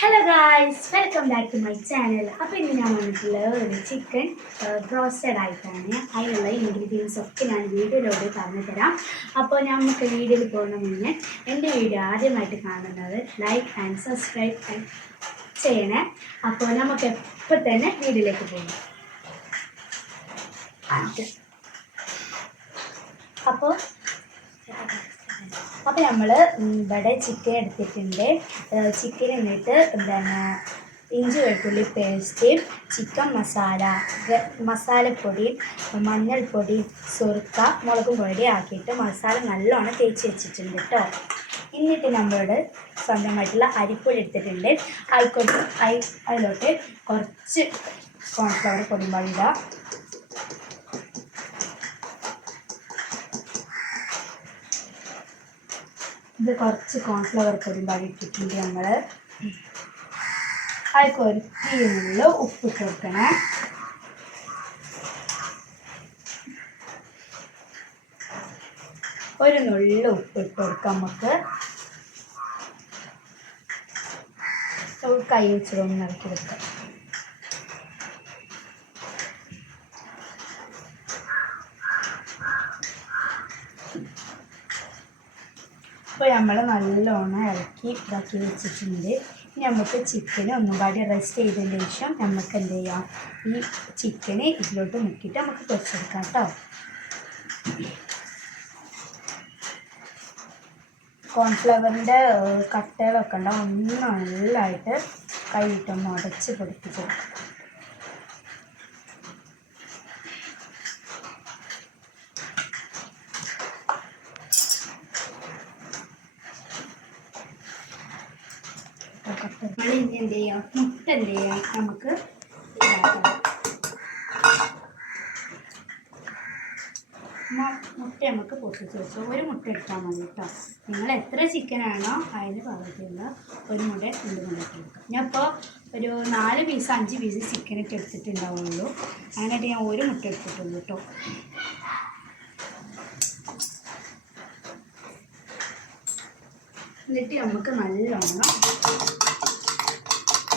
Hello guys, welcome back to my channel. അപ്പോൾ ഇന്ന് ഞാൻ വന്നിട്ടുള്ള ഒരു ചിക്കൻ ബ്രോസ്റ്റഡ് ആയിട്ടാണ്. അതിനുള്ള ഇൻഗ്രീഡിയൻസ് ഒക്കെ ഞാൻ വീഡിയോയിലൂടെ പറഞ്ഞു തരാം. അപ്പോൾ നമുക്ക് വീഡിയോയിൽ പോകുന്ന മുന്നേ എൻ്റെ വീഡിയോ ആദ്യമായിട്ട് കാണുന്നത് ലൈക്ക് ആൻഡ് സബ്സ്ക്രൈബ് ചെയ്യണേ. അപ്പോൾ നമുക്ക് എപ്പോൾ തന്നെ വീഡിയോയിലേക്ക് പോകും. അപ്പോൾ നമ്മൾ ഇവിടെ ചിക്കൻ എടുത്തിട്ടുണ്ട്. ചിക്കൻ എന്നിട്ട് ഇഞ്ചി വെളുത്തുള്ളി പേസ്റ്റ്, ചിക്കൻ മസാലപ്പൊടി, മഞ്ഞൾപ്പൊടി, സുർക്ക, മുളക് പൊടി ആക്കിയിട്ട് മസാല നല്ലോണം തേച്ച് വെച്ചിട്ടുണ്ട് കേട്ടോ. എന്നിട്ട് നമ്മളോട് സ്വന്തമായിട്ടുള്ള അരിപ്പൊടി എടുത്തിട്ടുണ്ട്. അതിലോട്ട് കുറച്ച് കോൺഫ്ലവർ പൊടിമ്പാടി ഇടുക. ഇത് കുറച്ച് കോൺഫ്ലവർ പൊടിമ്പാടി ഇട്ടിട്ടുണ്ട്. നമ്മൾ അതിലേക്ക് ഒരു ടീനുള്ള ഉപ്പിട്ട് കൊടുക്കണേ. ഒരു നുള്ള ഉപ്പിട്ട് കൊടുക്കാം. നമുക്ക് കൈ വെച്ചിട്ടൊന്ന് ഇറക്കി വെക്കാം. അപ്പോൾ നമ്മൾ നല്ലോണം ഇതാക്കി വെച്ചിട്ടുണ്ട്. ഇനി നമുക്ക് ചിക്കന് ഒന്നും പാടി റെസ്റ്റ് ചെയ്തതിന് ശേഷം നമുക്ക് എന്ത് ചെയ്യാം, ഈ ചിക്കന് ഇതിലോട്ട് മുക്കിയിട്ട് നമുക്ക് പൊരിച്ചെടുക്കാം കേട്ടോ. കോൺഫ്ലവറിൻ്റെ കട്ടകളൊക്കെ ഉണ്ടാവും. ഒന്ന് നല്ലതായിട്ട് കൈയിട്ടൊന്ന് ഉടച്ച് പൊടിപ്പിച്ചെടുക്കാം. നമ്മൾ ഇനി എന്ത് ചെയ്യാം, മുട്ട എന്ത് ചെയ്യാം, നമുക്ക് മുട്ട നമുക്ക് പൊട്ടിച്ച് വെച്ചോ. ഒരു മുട്ട എടുത്താൽ മതി കേട്ടോ. നിങ്ങൾ എത്ര ചിക്കനാണോ അതിന് പാകത്തിലുള്ള ഒരു മുട്ട 2 മുട്ട ഇട്ട് എടുക്കാം. ഞാൻ ഇപ്പോൾ ഒരു 4 പീസ് 5 പീസ് ചിക്കനൊക്കെ എടുത്തിട്ടുണ്ടാവുള്ളൂ. അതിനായിട്ട് ഞാൻ ഒരു മുട്ട എടുത്തിട്ടുള്ളൂ കേട്ടോ. എന്നിട്ട് നമുക്ക് നല്ലോണം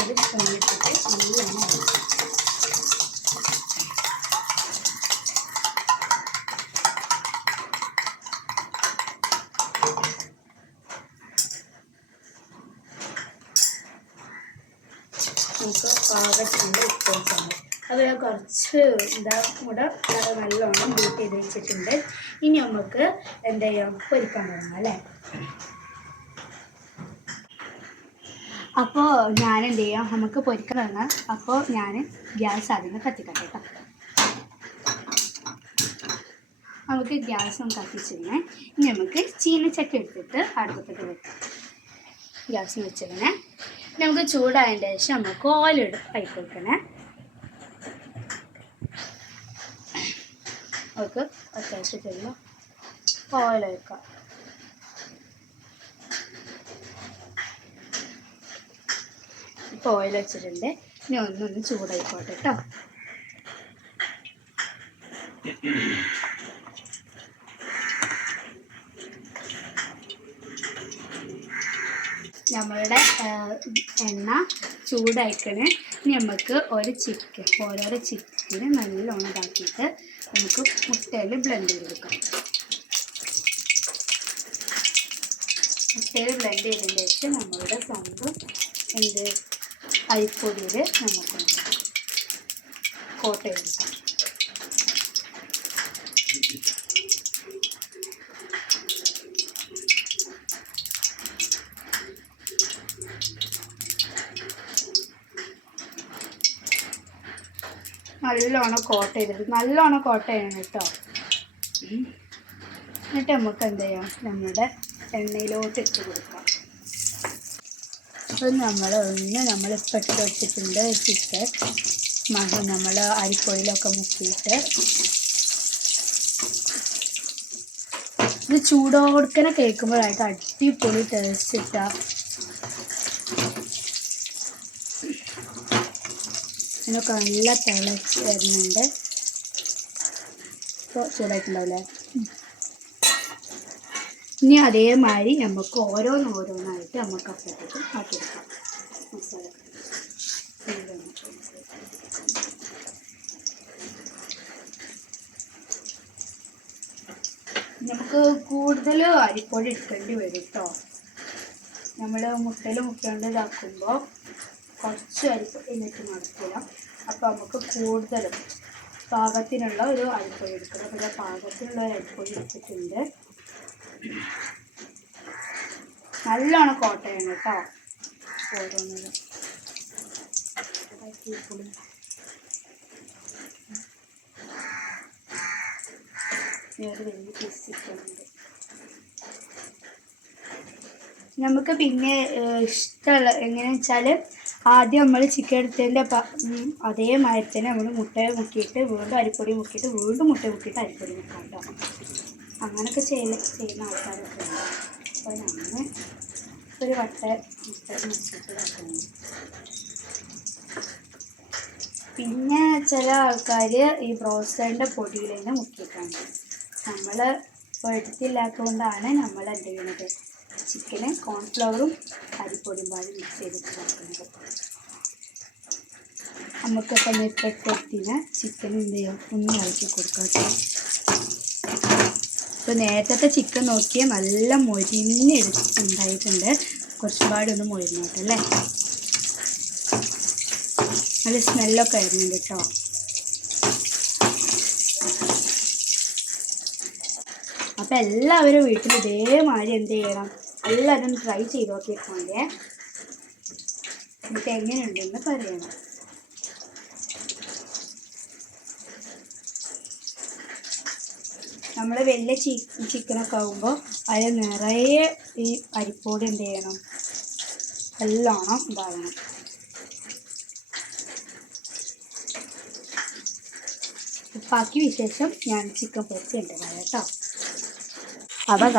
അത് സ്പൂണിട്ടിട്ട് നല്ലോണം നമുക്ക് പാകത്തിനുള്ള ഉപ്പ് വെച്ചാൽ മതി. അത് കുറച്ച് കൂടെ നല്ലോണം ബീറ്റ് ചെയ്ത് വെച്ചിട്ടുണ്ട്. ഇനി നമുക്ക് എന്താ ചെയ്യാം, പൊരിക്കാൻ തുടങ്ങാം അല്ലേ. അപ്പോൾ ഞാൻ എന്ത് ചെയ്യാം, നമുക്ക് പൊരിക്കാൻ തുടങ്ങാം. അപ്പോൾ ഞാൻ ഗ്യാസ് ആദ്യം കത്തിക്കട്ടെ കേട്ടോ. നമുക്ക് ഗ്യാസും കത്തിച്ചിരുന്നേ. ഇനി നമുക്ക് ചീനച്ചട്ടി എടുത്തിട്ട് അടുപ്പത്തിട്ട് വെക്കാം. ഗ്യാസ് വെച്ചിരുന്നേ. നമുക്ക് ചൂടായതിൻ്റെ ശേഷം നമുക്ക് ഓയിൽ ആക്കി വെക്കണേ. നമുക്ക് അത്യാവശ്യത്തിലുള്ള ഓയിൽ ഒഴിക്കാം. ഇപ്പോൾ ഓയിൽ വെച്ചിട്ടുണ്ട്. ഇനി ഒന്നൊന്ന് ചൂടായിക്കോട്ടെ കേട്ടോ. നമ്മളുടെ എണ്ണ ചൂടായിക്കണേ. ഇനി നമുക്ക് ഓരോരോ ചിക്കന് നല്ലോണം ഇതാക്കിയിട്ട് നമുക്ക് മുട്ടയിൽ ബ്ലെൻഡ് ചെയ്തെടുക്കാം. മുട്ടയിൽ ബ്ലെൻഡ് ചെയ്തതിന് ശേഷം നമ്മളുടെ സ്വന്തം അരിപ്പൊടിയിൽ നമുക്കൊന്ന് കോട്ട് ചെയ്തെടുക്കാം. നല്ലോണം കോട്ട് ചെയ്തിട്ട് നല്ലോണം കോട്ട് ചെയ്യണം കേട്ടോ. എന്നിട്ട് നമുക്ക് എന്ത് ചെയ്യാം, നമ്മുടെ എണ്ണയിലോട്ട് ഇട്ട് കൊടുക്കാം. അപ്പോൾ നമ്മളിപ്പോൾ ഇട്ട് വെച്ചിട്ടുണ്ട് ചിക്കൻ. നമ്മൾ അരിപ്പൊടിയിലൊക്കെ മുക്കിയിട്ട് ഇത് ചൂടോടുക്കനെ കേൾക്കുമ്പോഴായിട്ട് അടിപൊളി ടേസ്റ്റ് ഇട്ടാൽ ഇതിനൊക്കെ നല്ല തിളച്ച് വരുന്നുണ്ട്. ഇപ്പോൾ ചൂടായിട്ടുണ്ടാവില്ലേ. ഇനി അതേമാതിരി നമുക്ക് ഓരോന്നായിട്ട് നമുക്ക് അപ്പത്തേക്ക് ആക്കിയെടുക്കാം. മസാല കൂടുതൽ അരിപ്പൊടി എടുക്കേണ്ടി വരും കേട്ടോ. നമ്മൾ മുട്ടയിൽ മുക്കിയാണ്ട് ഇതാക്കുമ്പോൾ കുറച്ച് അരിപ്പൊടി ഇട്ട് നടക്കില്ല. അപ്പോൾ നമുക്ക് കൂടുതലും പാകത്തിനുള്ള ഒരു അരിപ്പൊടി എടുക്കണം. അപ്പോൾ പാകത്തിനുള്ള ഒരു അരിപ്പൊടി എടുത്തിട്ടുണ്ട്. നല്ലോണം കോട്ട ചെയ്യണം കേട്ടോ. ഓരോന്നും ഒരു വലിയ പീസ് ചിക്കനുണ്ട്. നമുക്ക് പിന്നെ ഇഷ്ടമുള്ള എങ്ങനെയാണെന്ന് വെച്ചാൽ ആദ്യം നമ്മൾ ചിക്കൻ എടുത്തതിൻ്റെ അതേമാതിരി തന്നെ നമ്മൾ മുട്ട മുക്കിയിട്ട് വീണ്ടും അരിപ്പൊടി മുക്കിയിട്ട് വീണ്ടും മുട്ട മുക്കിയിട്ട് അരിപ്പൊടി മുക്കാം കേട്ടോ. അങ്ങനെയൊക്കെ ചെയ്യുന്ന ആൾക്കാരൊക്കെ ഉണ്ട്. അപ്പോൾ ഞാൻ ഒരു വട്ട മുട്ട മുക്കിയിട്ട് വെക്കുന്നു. പിന്നെ ചില ആൾക്കാർ ഈ ബ്രോസ്റ്ററിൻ്റെ പൊടിയിൽ തന്നെ മുക്കിയിട്ടാണ്. നമ്മൾ ഇപ്പോൾ എടുത്തില്ലാത്തതുകൊണ്ടാണ് നമ്മൾ എന്ത് ചെയ്യുന്നത്, ചിക്കന് കോൺഫ്ലവറും അരിപ്പൊടിയും പാടി മിക്സ് ചെയ്തിട്ട് വെക്കുന്നത്. നമുക്കിപ്പോൾ നെറ്റത്തിന് ചിക്കൻ എന്ത് ചെയ്യാം, ഒന്ന് ഇളക്കി കൊടുക്കാം. ഇപ്പോൾ നേരത്തെ ചിക്കൻ നോക്കിയാൽ നല്ല ഉണ്ടായിട്ടുണ്ട്. കുറച്ചുപാട് ഒന്ന് മൊരിഞ്ഞോട്ടല്ലേ. നല്ല സ്മെല്ലൊക്കെ വരുന്നുണ്ട് കേട്ടോ. അപ്പം എല്ലാവരും വീട്ടിൽ ഇതേമാതിരി എന്ത് ചെയ്യണം, എല്ലാവരും ട്രൈ ചെയ്ത് നോക്കിയിട്ടുണ്ട്. എന്നിട്ട് എങ്ങനെയുണ്ടെന്ന് പറയണം. നമ്മൾ വലിയ ചിക്കനൊക്കെ ആകുമ്പോൾ അതിൽ നിറയെ ഈ അരിപ്പൊടി എന്ത് ചെയ്യണം, നല്ലോണം ഇതാകണം. ബാക്കി വിശേഷം ഞാൻ ചിക്കൻ പൊരിച്ച് ഉണ്ട് കേട്ടോ. അപ്പോൾ